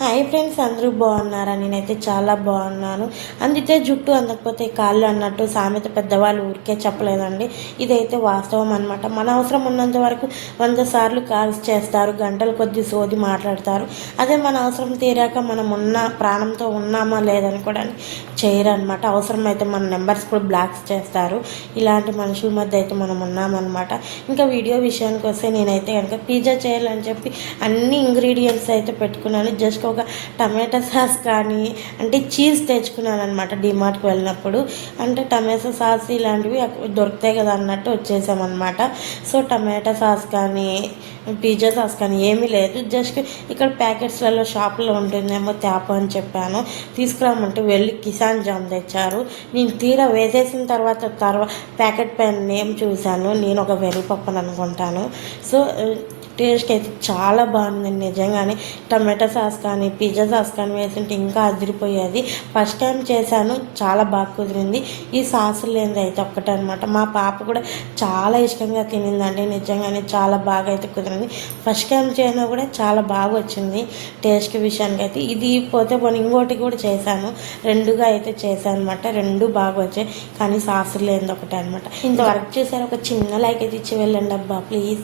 Hi friends, అందరూ బాగున్నారా? నేనైతే చాలా బాగున్నాను. అందితే జుట్టు అందకపోతే కాళ్ళు అన్నట్టు సామెత పెద్దవాళ్ళు ఊరికే చెప్పలేదండి. ఇదైతే వాస్తవం అనమాట. మన అవసరం ఉన్నంత వరకు 100 సార్లు కాల్స్ చేస్తారు, గంటల కొద్దీ సోది మాట్లాడతారు. అదే మన అవసరం తీరాక మనం ప్రాణంతో ఉన్నామా లేదని కూడా చేయరనమాట. అవసరమైతే మన నెంబర్స్ కూడా బ్లాక్స్ చేస్తారు. ఇలాంటి మనుషుల మధ్య అయితే మనం ఉన్నామన్నమాట. ఇంకా వీడియో విషయానికి వస్తే నేనైతే కనుక పిజ్జా చేయాలని చెప్పి అన్ని ఇంగ్రీడియంట్స్ అయితే పెట్టుకున్నాను. జస్ట్ ఒక టమాటా సాస్ కానీ అంటే చీజ్ తెచ్చుకున్నాను అనమాట డిమార్ట్కి వెళ్ళినప్పుడు. అంటే టమాటా సాస్ ఇలాంటివి దొరుకుతాయి కదా అన్నట్టు వచ్చేసామన్నమాట. సో టమాటా సాస్ కానీ పిజ్జా సాస్ కానీ ఏమీ లేదు. జస్ట్ ఇక్కడ ప్యాకెట్స్లలో షాపులో ఉంటుందేమో తేప అని చెప్పాను. తీసుకురామంటే వెళ్ళి కిసాన్ జామ్ తెచ్చారు. నేను తీరా వేసేసిన తర్వాత ప్యాకెట్ పైన నేమ్ చూశాను. నేను ఒక వెర్రిపప్పు అని అనుకుంటాను. సో టేస్ట్ అయితే చాలా బాగుందండి నిజంగానే. టమాటా సాస్ కానీ పిజ్జా సాస్ కానీ వేసింటే ఇంకా అదిరిపోయేది. ఫస్ట్ టైం చేశాను, చాలా బాగా కుదిరింది. ఈ సాసులు లేనిది అయితే ఒక్కటే అనమాట. మా పాప కూడా చాలా ఇష్టంగా తినిందండి. నిజంగానే చాలా బాగా అయితే కుదిరింది. ఫస్ట్ టైం చేసినా కూడా చాలా బాగా వచ్చింది టేస్ట్ విషయానికి అయితే. ఇది పోతే పోనీ ఇంకోటి కూడా చేశాను, రెండుగా అయితే చేశాను అనమాట. రెండు బాగా వచ్చాయి, కానీ సాసులు లేనిది ఒకటే అనమాట. ఇంతవరకు చూసారు. ఒక చిన్న లైక్ అయితే ఇచ్చి వెళ్ళండి అబ్బా ప్లీజ్.